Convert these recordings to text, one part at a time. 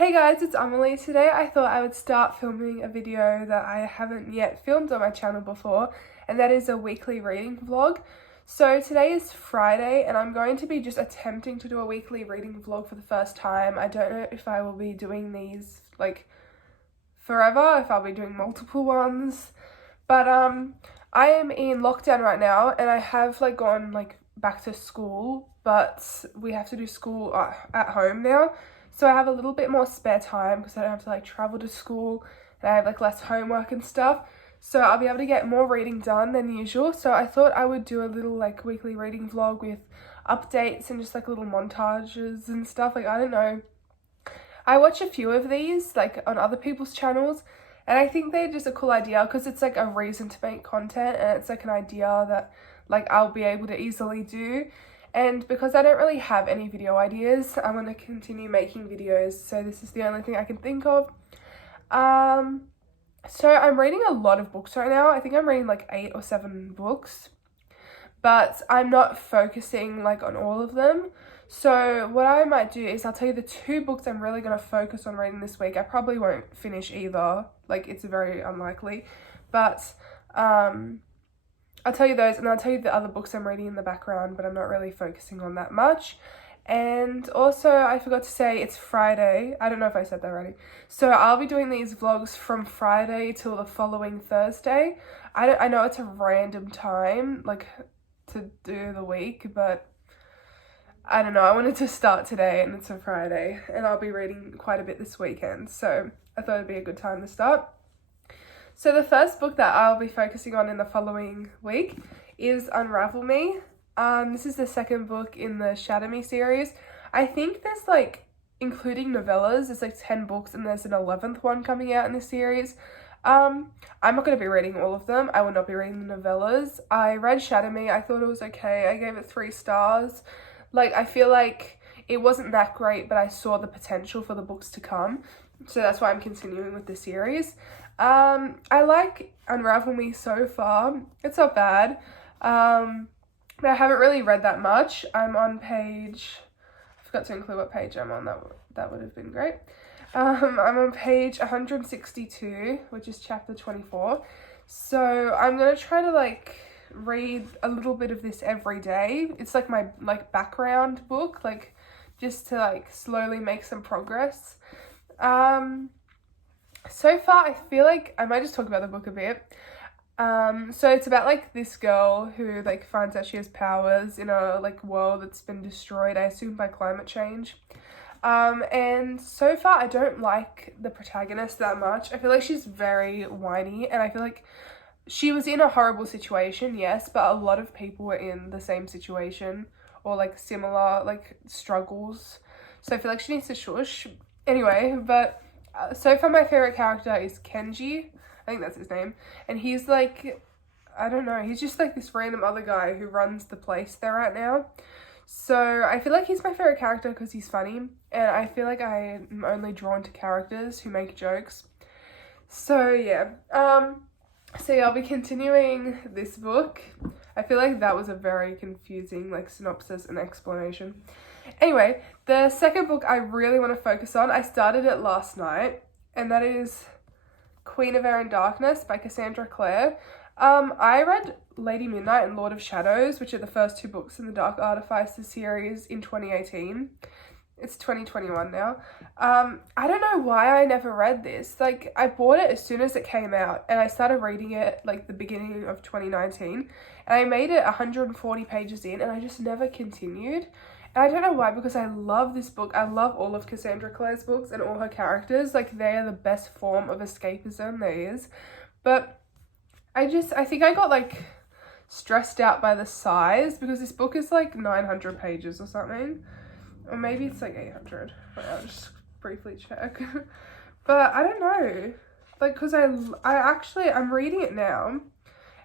Hey guys, it's Emily. Today I thought I would start filming a video that I haven't yet filmed on my channel before, and that is a weekly reading vlog. So today is Friday and I'm going to be just attempting to do a weekly reading vlog for the first time. I don't know if I will be doing these like forever, if I'll be doing multiple ones, but I am in lockdown right now and I have gone back to school, but we have to do school at home now. So I have a little bit more spare time because I don't have to travel to school and I have less homework and stuff. So I'll be able to get more reading done than usual. So I thought I would do a little weekly reading vlog with updates and just little montages and stuff. I don't know. I watch a few of these on other people's channels and I think they're just a cool idea because it's a reason to make content and it's an idea that I'll be able to easily do. And because I don't really have any video ideas, I'm going to continue making videos, so this is the only thing I can think of. So I'm reading a lot of books right now. I think I'm reading 8 or 7 books, but I'm not focusing on all of them. So what I might do is I'll tell you the 2 books I'm really going to focus on reading this week. I probably won't finish either, it's very unlikely, but I'll tell you those and I'll tell you the other books I'm reading in the background, but I'm not really focusing on that much. And also, I forgot to say it's Friday. I don't know if I said that already. So I'll be doing these vlogs from Friday till the following Thursday. I know it's a random time, to do the week, but I don't know. I wanted to start today and it's a Friday and I'll be reading quite a bit this weekend. So I thought it'd be a good time to start. So the first book that I'll be focusing on in the following week is Unravel Me. This is the second book in the Shatter Me series. I think there's including novellas, there's 10 books and there's an 11th one coming out in this series. I'm not going to be reading all of them. I will not be reading the novellas. I read Shatter Me. I thought it was okay. I gave it 3 stars. I feel like it wasn't that great, but I saw the potential for the books to come. So that's why I'm continuing with the series. I like Unravel Me so far. It's not bad. But I haven't really read that much. I'm on page, I forgot to include what page I'm on. That would have been great. I'm on page 162, which is chapter 24. So I'm going to try to read a little bit of this every day. It's my background book, just to slowly make some progress. So far, I feel I might just talk about the book a bit. So it's about this girl who finds out she has powers in a world that's been destroyed, I assume by climate change. And so far I don't like the protagonist that much. I feel she's very whiny and I feel she was in a horrible situation, yes, but a lot of people were in the same situation or similar struggles. So I feel she needs to shush. Anyway, but so far my favorite character is Kenji. I think that's his name. And he's I don't know, he's just this random other guy who runs the place they're at now. So I feel he's my favorite character because he's funny. And I feel I'm only drawn to characters who make jokes. So yeah. So yeah, I'll be continuing this book. I feel that was a very confusing synopsis and explanation. Anyway, the second book I really want to focus on, I started it last night, and that is Queen of Air and Darkness by Cassandra Clare. I read Lady Midnight and Lord of Shadows, which are the first 2 books in the Dark Artificer series in 2018. It's 2021 now. I don't know why I never read this. I bought it as soon as it came out, and I started reading it the beginning of 2019, and I made it 140 pages in, and I just never continued. And I don't know why, because I love this book. I love all of Cassandra Clare's books and all her characters. They are the best form of escapism there is. But I think I got stressed out by the size because this book is 900 pages or something. Or maybe it's 800. Wait, I'll just briefly check. But I don't know. Because I'm reading it now.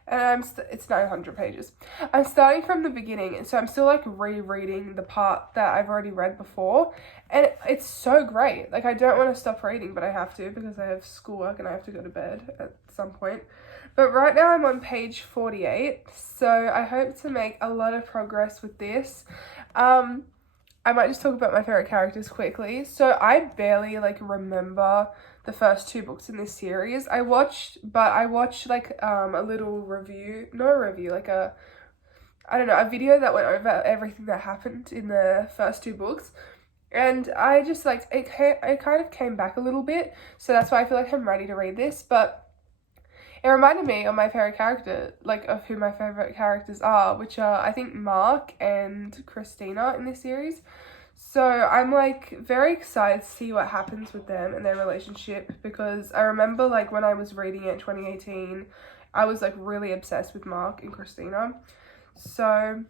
And it's 900 pages. I'm starting from the beginning, and so I'm still rereading the part that I've already read before, and it's so great. I don't want to stop reading, but I have to because I have schoolwork and I have to go to bed at some point. But right now I'm on page 48, so I hope to make a lot of progress with this. I might just talk about my favorite characters quickly. So I barely like remember the first two books in this series. I watched like a little review, not a review, like I don't know, a video that went over everything that happened in the first two books. And I just like it kind of came back a little bit. So that's why I feel like I'm ready to read this, but it reminded me of my favorite character, like of who my favorite characters are, which are I think Mark and Christina in this series. So I'm like very excited to see what happens with them and their relationship, because I remember like when I was reading it in 2018, I was like really obsessed with Mark and Christina. So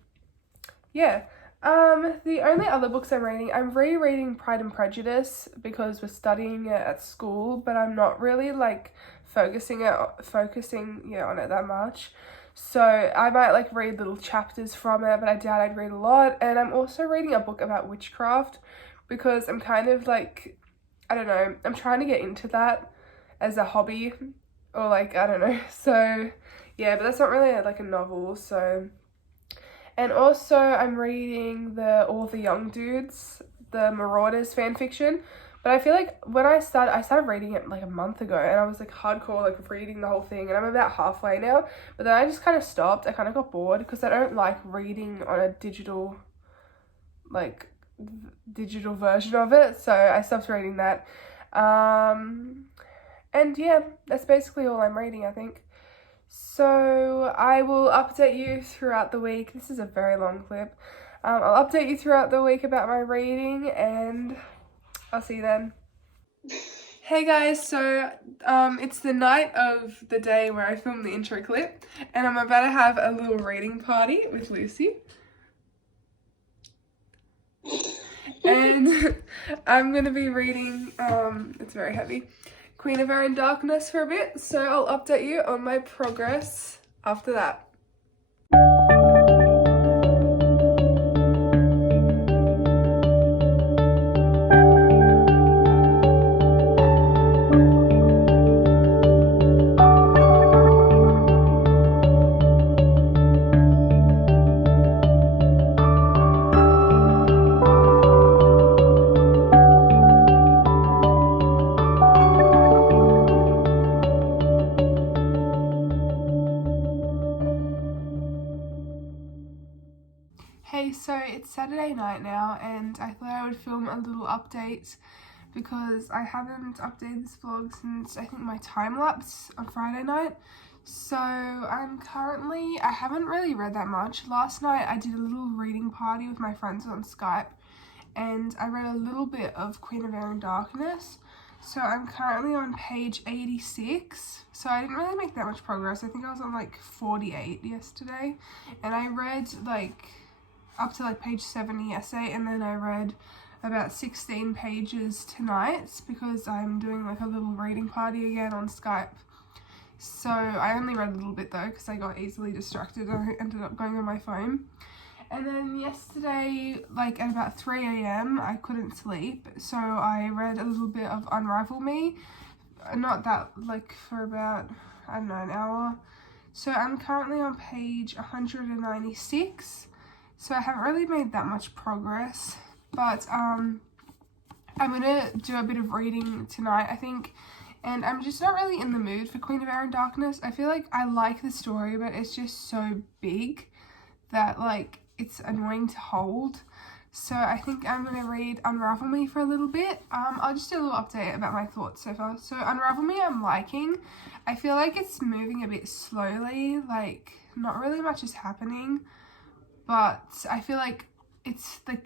yeah. The only other books I'm rereading Pride and Prejudice because we're studying it at school, but I'm not really like focusing on it that much. So I might like read little chapters from it, but I doubt I'd read a lot. And I'm also reading a book about witchcraft because I'm kind of like, I don't know, I'm trying to get into that as a hobby, or like, I don't know. So yeah, but that's not really like a novel, so. And also I'm reading All the Young Dudes, the Marauders fan fiction. But I feel like when I started reading it like a month ago, and I was like hardcore like reading the whole thing, and I'm about halfway now. But then I just kind of stopped. I kind of got bored because I don't like reading on a digital version of it. So I stopped reading that. And yeah, that's basically all I'm reading, I think. So I will update you throughout the week. This is a very long clip. I'll update you throughout the week about my reading, and I'll see you then. Hey guys, so it's the night of the day where I filmed the intro clip, and I'm about to have a little reading party with Lucy. And I'm gonna be reading, it's very heavy, Queen of Air and Darkness for a bit, so I'll update you on my progress after that. Hey, so it's Saturday night now, and I thought I would film a little update because I haven't updated this vlog since I think my time lapse on Friday night. So I haven't really read that much. Last night I did a little reading party with my friends on Skype, and I read a little bit of Queen of Air and Darkness. So I'm currently on page 86. So I didn't really make that much progress. I think I was on like 48 yesterday, and I read like up to like page 70 yesterday, and then I read about 16 pages tonight because I'm doing like a little reading party again on Skype. So I only read a little bit though because I got easily distracted and I ended up going on my phone. And then yesterday, like at about 3 a.m, I couldn't sleep, so I read a little bit of Unravel Me. Not that, like for about, I don't know, an hour. So I'm currently on page 196. So I haven't really made that much progress, but I'm gonna do a bit of reading tonight, I think, and I'm just not really in the mood for Queen of Air and Darkness. I feel like I like the story, but it's just so big that like it's annoying to hold. So I think I'm gonna read Unravel Me for a little bit. I'll just do a little update about my thoughts so far. So Unravel Me I'm liking. I feel like it's moving a bit slowly, like not really much is happening. But I feel like it's like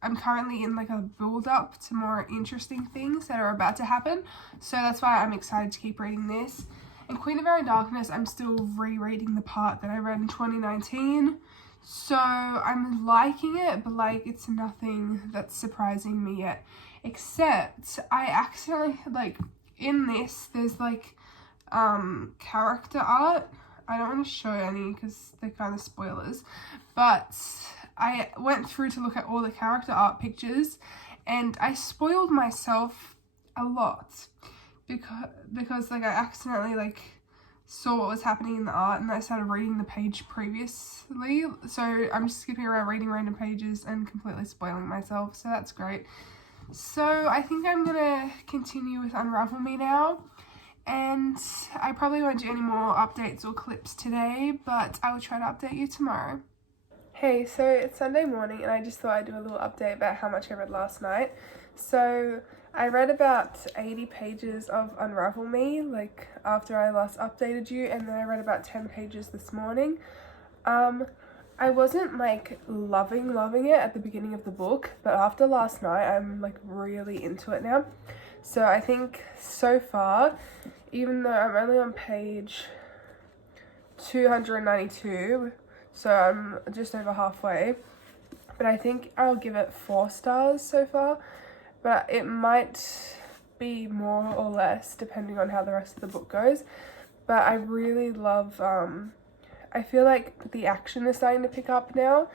I'm currently in like a build up to more interesting things that are about to happen. So that's why I'm excited to keep reading this. And Queen of Air and Darkness, I'm still rereading the part that I read in 2019. So I'm liking it, but like it's nothing that's surprising me yet. Except I accidentally, like in this, there's like character art. I don't want to show any because they're kind of spoilers, but I went through to look at all the character art pictures and I spoiled myself a lot because like I accidentally like saw what was happening in the art and I started reading the page previously. So I'm just skipping around reading random pages and completely spoiling myself. So that's great. So I think I'm gonna continue with Unravel Me now. And I probably won't do any more updates or clips today, but I will try to update you tomorrow. Hey, so it's Sunday morning and I just thought I'd do a little update about how much I read last night. So I read about 80 pages of Unravel Me, like after I last updated you, and then I read about 10 pages this morning. I wasn't like loving it at the beginning of the book, but after last night I'm like really into it now. So I think so far, even though I'm only on page 292, so I'm just over halfway, but I think I'll give it 4 stars so far, but it might be more or less depending on how the rest of the book goes. But I really love, I feel like the action is starting to pick up now,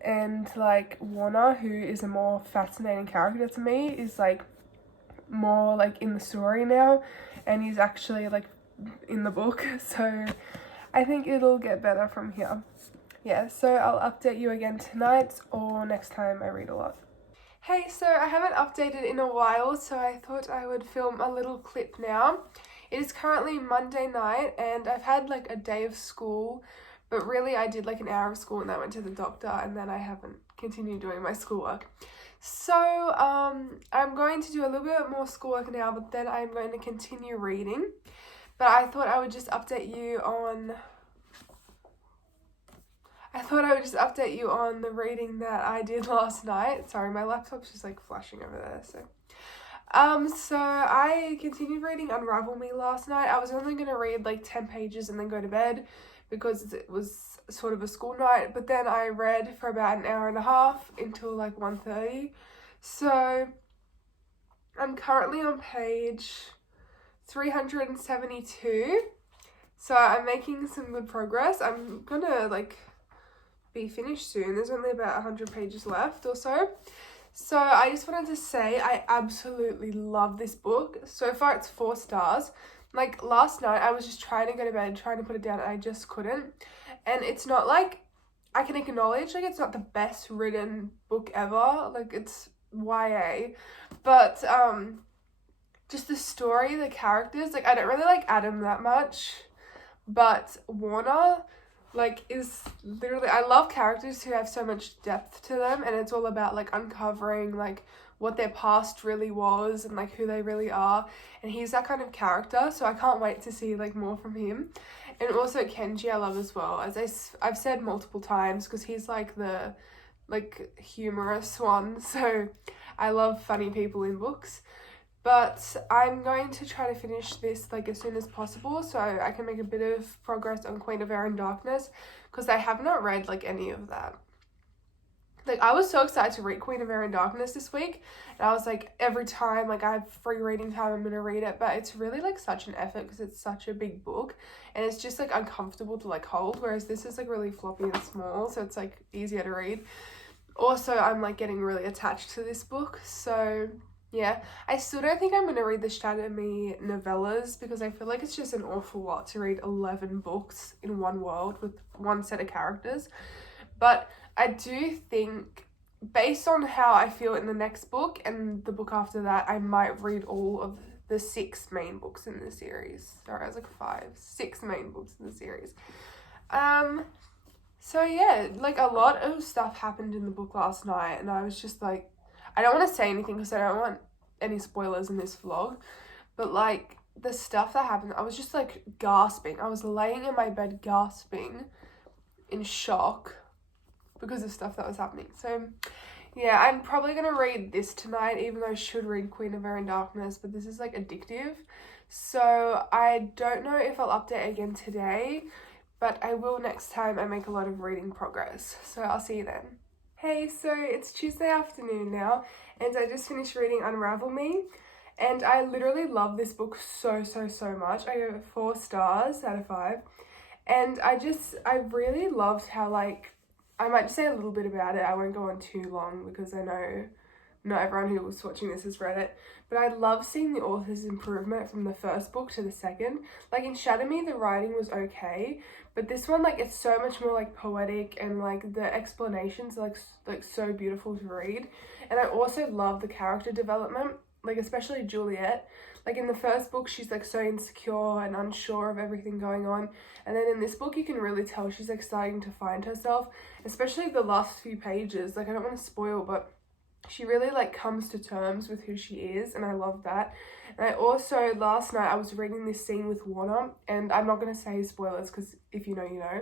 and like Warner, who is a more fascinating character to me, is like more like in the story now, and he's actually like in the book, so I think it'll get better from here. Yeah, so I'll update you again tonight or next time I read a lot. Hey, so I haven't updated in a while, so I thought I would film a little clip now. It is currently Monday night and I've had like a day of school, but really I did like an hour of school and I went to the doctor and then I haven't continued doing my schoolwork. So I'm going to do a little bit more schoolwork now, but then I'm going to continue reading. But I thought I would just update you on the reading that I did last night. Sorry, my laptop's just like flashing over there, so I continued reading Unravel Me last night. I was only going to read like 10 pages and then go to bed because it was sort of a school night, but then I read for about an hour and a half until like 1:30. So I'm currently on page 372. So I'm making some good progress. I'm gonna like be finished soon. There's only about 100 pages left or so. So I just wanted to say I absolutely love this book. So far it's 4 stars. Like last night I was just trying to go to bed, trying to put it down, and I just couldn't. And it's not like, I can acknowledge like it's not the best written book ever. Like it's YA. But just the story, the characters, like I don't really like Adam that much. But Warner, like, is literally, I love characters who have so much depth to them, and it's all about like uncovering like what their past really was and like who they really are, and he's that kind of character, so I can't wait to see like more from him. And also Kenji I love as well, as I've said multiple times, because he's like the like humorous one, so I love funny people in books. But I'm going to try to finish this like as soon as possible so I can make a bit of progress on Queen of Air and Darkness, because I have not read like any of that. Like I was so excited to read Queen of Air and Darkness this week, and I was like, every time like I have free reading time I'm gonna read it, but it's really like such an effort because it's such a big book and it's just like uncomfortable to like hold, whereas this is like really floppy and small, so it's like easier to read. Also, I'm like getting really attached to this book, so yeah, I still don't think I'm going to read the Shatter Me novellas because I feel like it's just an awful lot to read 11 books in one world with one set of characters. But I do think, based on how I feel in the next book and the book after that, I might read all of the 6 main books in the series. Sorry, I was like 6 main books in the series. So yeah, like a lot of stuff happened in the book last night and I was just like, I don't want to say anything because I don't want any spoilers in this vlog, but like the stuff that happened, I was just like gasping. I was laying in my bed gasping in shock because of stuff that was happening. So yeah, I'm probably going to read this tonight, even though I should read Queen of Air and Darkness, but this is like addictive. So I don't know if I'll update again today, but I will next time I make a lot of reading progress. So I'll see you then. Hey, so it's Tuesday afternoon now, and I just finished reading Unravel Me, and I literally love this book so much. I give it 4 stars out of 5, and I really loved how, like, I might just say a little bit about it. I won't go on too long because I know not everyone who was watching this has read it, but I love seeing the author's improvement from the first book to the second. Like in Shatter Me, the writing was okay, but this one, like, it's so much more like poetic, and like the explanations are like so beautiful to read. And I also love the character development, like especially Juliet. Like in the first book, she's like so insecure and unsure of everything going on, and then in this book you can really tell she's like starting to find herself, especially the last few pages. Like, I don't want to spoil, but she really like comes to terms with who she is, and I love that. And I also, last night I was reading this scene with Warner, and I'm not going to say spoilers because if you know, you know,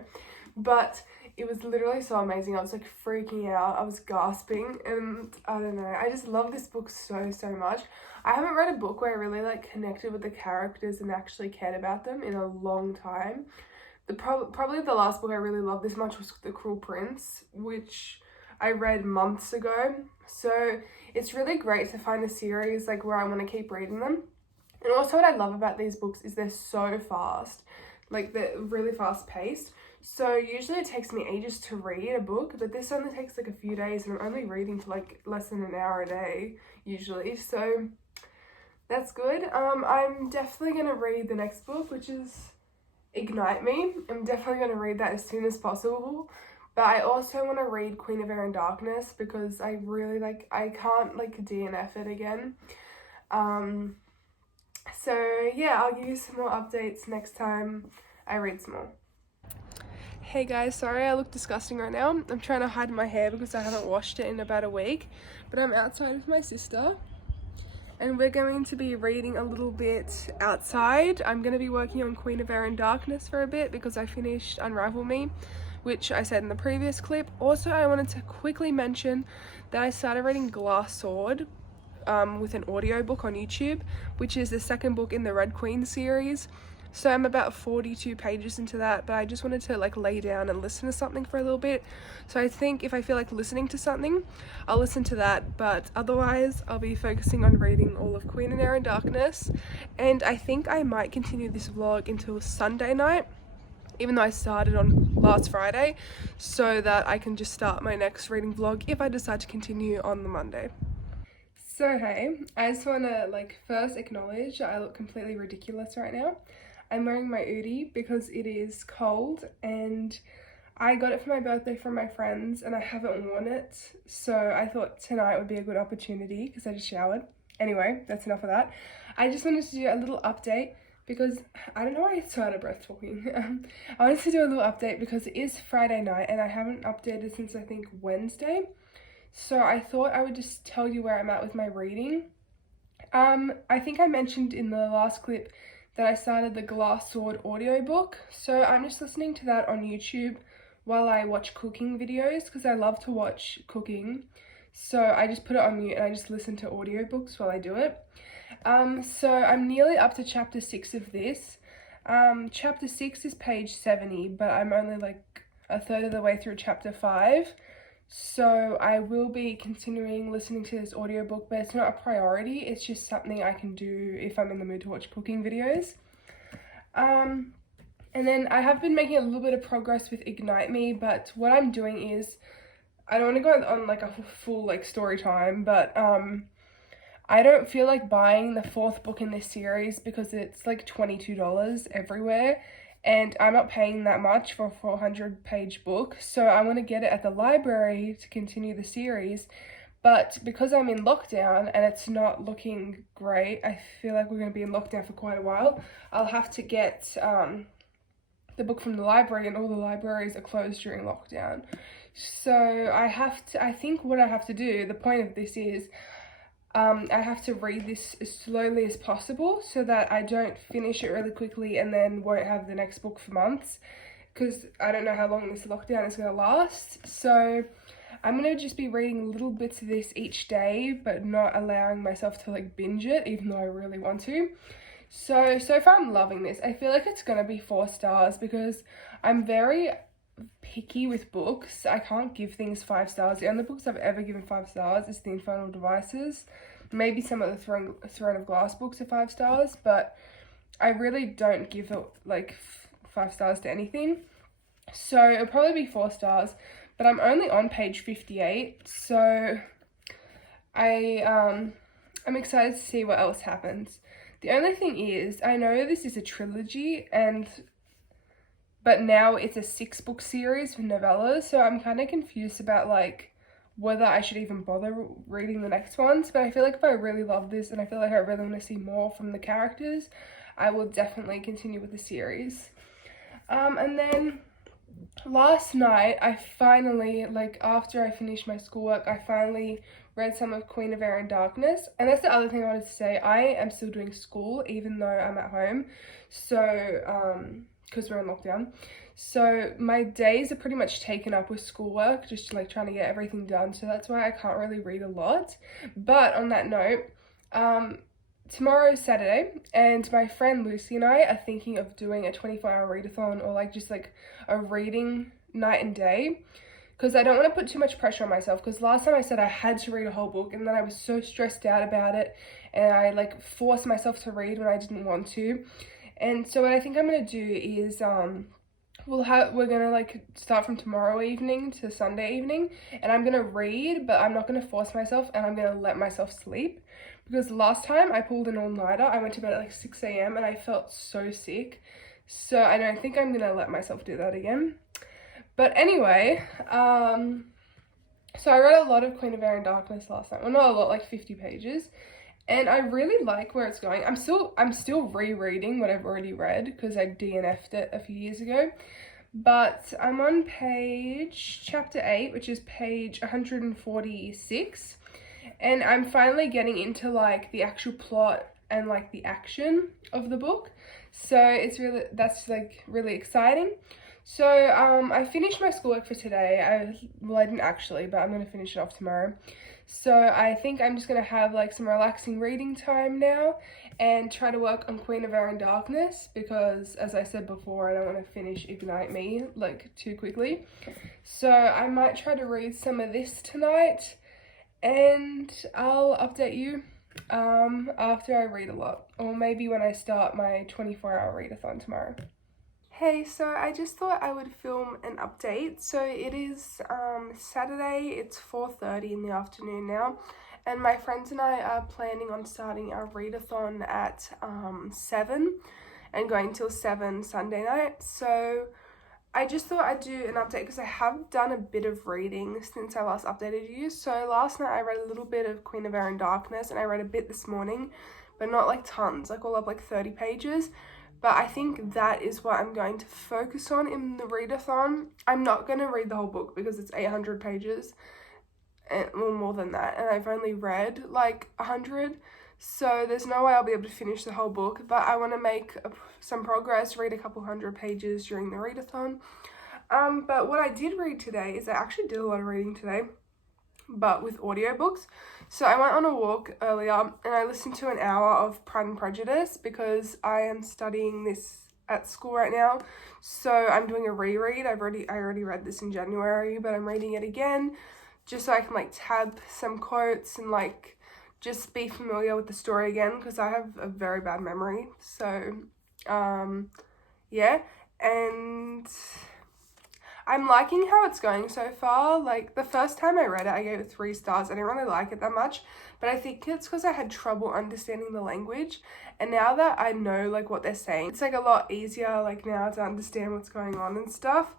but it was literally so amazing. I was like freaking out, I was gasping, and I don't know, I just love this book so much. I haven't read a book where I really like connected with the characters and actually cared about them in a long time. Probably the last book I really loved this much was The Cruel Prince, which I read months ago. So it's really great to find a series like where I want to keep reading them. And also what I love about these books is they're so fast, like they're really fast paced. So usually it takes me ages to read a book, but this only takes like a few days, and I'm only reading for like less than an hour a day usually. So that's good. I'm definitely going to read the next book, which is Ignite Me. I'm definitely going to read that as soon as possible. But I also want to read Queen of Air and Darkness because I really like, I can't like DNF it again. So yeah, I'll give you some more updates next time I read some more. Hey guys, sorry I look disgusting right now. I'm trying to hide my hair because I haven't washed it in about a week. But I'm outside with my sister, and we're going to be reading a little bit outside. I'm going to be working on Queen of Air and Darkness for a bit because I finished Unravel Me, which I said in the previous clip. Also, I wanted to quickly mention that I started reading Glass Sword with an audiobook on YouTube, which is the second book in the Red Queen series. So I'm about 42 pages into that, but I just wanted to like lay down and listen to something for a little bit. So I think if I feel like listening to something, I'll listen to that, but otherwise I'll be focusing on reading all of Queen and Air and Darkness. And I think I might continue this vlog until Sunday night, even though I started on last Friday, so that I can just start my next reading vlog if I decide to continue on the Monday. So hey, I just want to like first acknowledge that I look completely ridiculous right now. I'm wearing my hoodie because it is cold, and I got it for my birthday from my friends and I haven't worn it, so I thought tonight would be a good opportunity because I just showered. Anyway, that's enough of that. I just wanted to do a little update because I don't know why I get so out of breath talking. I wanted to do a little update because it is Friday night and I haven't updated since I think Wednesday. So I thought I would just tell you where I'm at with my reading. I think I mentioned in the last clip that I started the Glass Sword audiobook. So I'm just listening to that on YouTube while I watch cooking videos because I love to watch cooking. So I just put it on mute and I just listen to audiobooks while I do it. So I'm nearly up to chapter 6 of this. Chapter 6 is page 70, but I'm only like a third of the way through chapter 5. So I will be continuing listening to this audiobook, but it's not a priority. It's just something I can do if I'm in the mood to watch cooking videos. And then I have been making a little bit of progress with Ignite Me, but what I'm doing is, I don't want to go on like a full like story time, but I don't feel like buying the 4th book in this series because it's like $22 everywhere. And I'm not paying that much for a 400-page book, so I want to get it at the library to continue the series. But because I'm in lockdown and it's not looking great, I feel like we're going to be in lockdown for quite a while, I'll have to get the book from the library, and all the libraries are closed during lockdown. So I think what I have to do, the point of this is, I have to read this as slowly as possible so that I don't finish it really quickly and then won't have the next book for months, because I don't know how long this lockdown is going to last. So I'm going to just be reading little bits of this each day, but not allowing myself to like binge it, even though I really want to. So far I'm loving this. I feel like it's going to be 4 stars because I'm very picky with books. I can't give things 5 stars. The only books I've ever given 5 stars is The Infernal Devices. Maybe some of the Throne of Glass books are 5 stars, but I really don't give it like 5 stars to anything. So it'll probably be 4 stars, but I'm only on page 58, so I'm excited to see what else happens. The only thing is, I know this is a trilogy, but now it's a 6-book series with novellas, so I'm kind of confused about like whether I should even bother reading the next ones. But I feel like if I really love this and I feel like I really want to see more from the characters, I will definitely continue with the series. And then last night I finally, like after I finished my schoolwork, I finally read some of Queen of Air and Darkness. And that's the other thing I wanted to say. I am still doing school even though I'm at home. So, because we're in lockdown. So my days are pretty much taken up with schoolwork, just like trying to get everything done. So that's why I can't really read a lot. But on that note, tomorrow is Saturday, and my friend Lucy and I are thinking of doing a 24-hour readathon, or like just like a reading night and day, because I don't want to put too much pressure on myself, because last time I said I had to read a whole book and then I was so stressed out about it and I like forced myself to read when I didn't want to. And so what I think I'm going to do is we're gonna like start from tomorrow evening to Sunday evening, and I'm gonna read, but I'm not gonna force myself, and I'm gonna let myself sleep. Because last time I pulled an all-nighter, I went to bed at like 6 a.m. and I felt so sick. So I don't think I'm gonna let myself do that again. But anyway, so I read a lot of Queen of Air and Darkness last night. Well, not a lot, like 50 pages. And I really like where it's going. I'm still rereading what I've already read because I DNF'd it a few years ago. But I'm on chapter 8, which is page 146. And I'm finally getting into like the actual plot and like the action of the book. So that's like really exciting. So I finished my schoolwork for today. I didn't actually, but I'm going to finish it off tomorrow. So I think I'm just going to have like some relaxing reading time now and try to work on Queen of Air and Darkness, because as I said before, I don't want to finish Ignite Me like too quickly. So I might try to read some of this tonight, and I'll update you after I read a lot, or maybe when I start my 24-hour readathon tomorrow. Hey, so I just thought I would film an update. So it is Saturday, it's 4:30 in the afternoon now, and my friends and I are planning on starting our readathon at 7 and going till 7 Sunday night. So I just thought I'd do an update because I have done a bit of reading since I last updated you. So last night I read a little bit of Queen of Air and Darkness, and I read a bit this morning, but not like tons, like all up like 30 pages. But I think that is what I'm going to focus on in the readathon. I'm not going to read the whole book because it's 800 pages, and well, more than that, and I've only read like 100, so there's no way I'll be able to finish the whole book. But I want to make some progress, read a couple hundred pages during the readathon. But what I did read today is I actually did a lot of reading today, but with audiobooks. So I went on a walk earlier and I listened to an hour of Pride and Prejudice because I am studying this at school right now. So I'm doing a reread. I already read this in January, but I'm reading it again just so I can like tab some quotes and like just be familiar with the story again, because I have a very bad memory. So yeah, and I'm liking how it's going so far. Like the first time I read it, I gave it 3 stars. I didn't really like it that much, but I think it's because I had trouble understanding the language. And now that I know like what they're saying, it's like a lot easier like now to understand what's going on and stuff.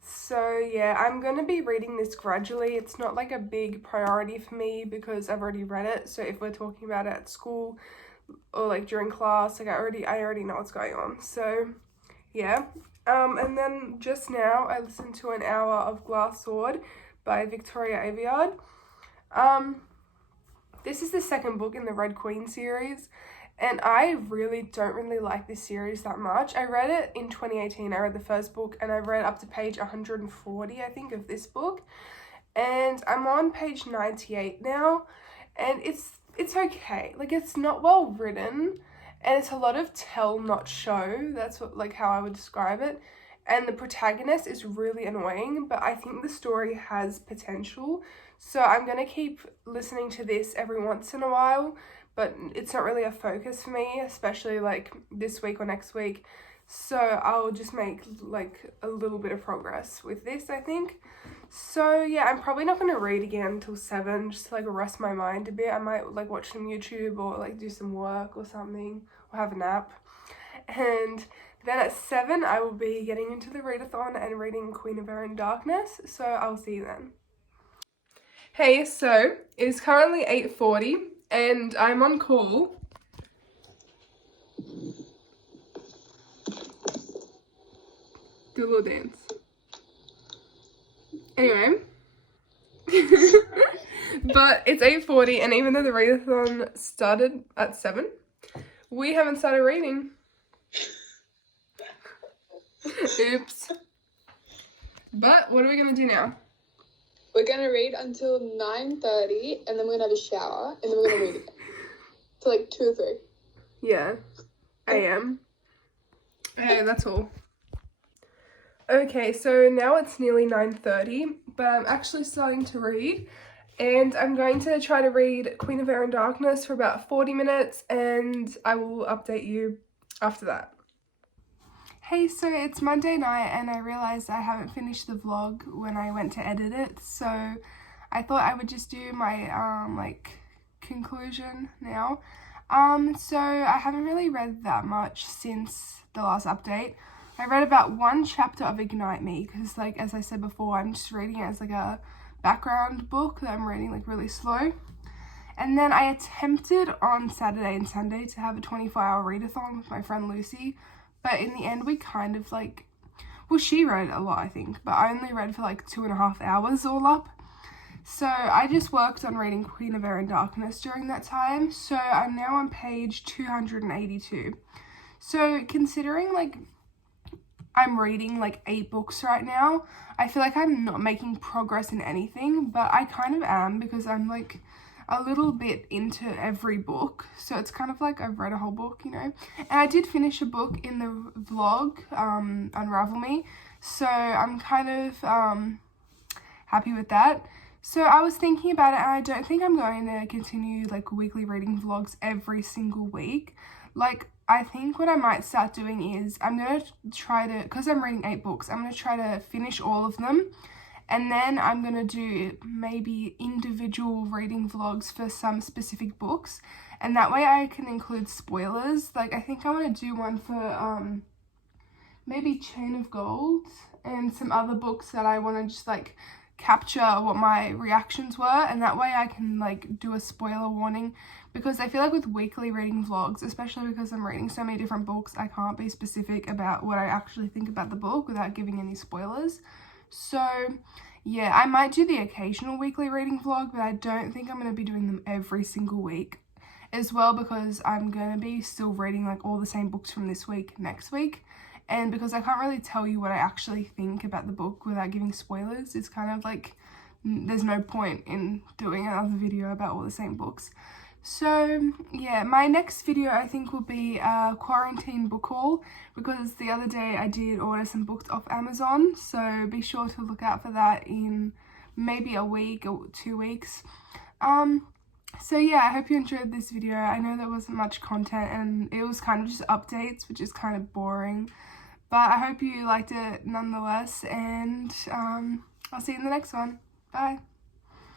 So yeah, I'm going to be reading this gradually. It's not like a big priority for me because I've already read it. So if we're talking about it at school or like during class, like I already know what's going on. So yeah. And then just now I listened to an hour of Glass Sword by Victoria Aveyard. This is the second book in the Red Queen series, and I don't really like this series that much. I read it in 2018. I read the first book and I read up to page 140, I think, of this book. And I'm on page 98 now, and it's okay. Like, it's not well written, and it's a lot of tell not show. That's how I would describe it. And the protagonist is really annoying, but I think the story has potential. So I'm going to keep listening to this every once in a while, but it's not really a focus for me, especially like this week or next week. So I'll just make like a little bit of progress with this, I think. So yeah, I'm probably not going to read again until 7, just to like rest my mind a bit. I might like watch some YouTube or like do some work or something, or have a nap. And then at 7 I will be getting into the readathon and reading Queen of Air and Darkness, so I'll see you then. Hey, so it's currently 8:40 and I'm on call. Do a little dance. Anyway. But it's 8:40 and even though the readathon started at 7, we haven't started reading. Oops. But what are we going to do now? We're going to read until 9:30 and then we're going to have a shower and then we're going to read again. To like 2 or 3. Yeah. AM. Hey, that's all. Okay, so now it's nearly 9:30, but I'm actually starting to read. And I'm going to try to read Queen of Air and Darkness for about 40 minutes and I will update you after that. Hey, so it's Monday night and I realised I haven't finished the vlog when I went to edit it, so I thought I would just do my like conclusion now. So I haven't really read that much since the last update. I read about 1 chapter of Ignite Me because, like, as I said before, I'm just reading it as like a background book that I'm reading like really slow. And then I attempted on Saturday and Sunday to have a 24-hour readathon with my friend Lucy, but in the end we kind of like, well, she read a lot I think, but I only read for like 2.5 hours all up. So I just worked on reading Queen of Air and Darkness during that time, so I'm now on page 282. So considering like I'm reading like 8 books right now, I feel like I'm not making progress in anything, but I kind of am because I'm like a little bit into every book, so it's kind of like I've read a whole book, you know. And I did finish a book in the vlog, Unravel Me, so I'm kind of happy with that. So I was thinking about it and I don't think I'm going to continue like weekly reading vlogs every single week. Like, I think what I might start doing is I'm going to try to, because I'm reading 8 books, I'm going to try to finish all of them. And then I'm going to do maybe individual reading vlogs for some specific books. And that way I can include spoilers. Like, I think I want to do one for maybe Chain of Gold and some other books that I want to just like capture what my reactions were, and that way I can like do a spoiler warning, because I feel like with weekly reading vlogs, especially because I'm reading so many different books, I can't be specific about what I actually think about the book without giving any spoilers. So yeah, I might do the occasional weekly reading vlog, but I don't think I'm going to be doing them every single week as well, because I'm going to be still reading like all the same books from this week next week. And because I can't really tell you what I actually think about the book without giving spoilers, it's kind of like there's no point in doing another video about all the same books. So yeah, my next video I think will be a quarantine book haul, because the other day I did order some books off Amazon, so be sure to look out for that in maybe a week or 2 weeks. So yeah, I hope you enjoyed this video. I know there wasn't much content and it was kind of just updates, which is kind of boring. But I hope you liked it nonetheless, and I'll see you in the next one. Bye.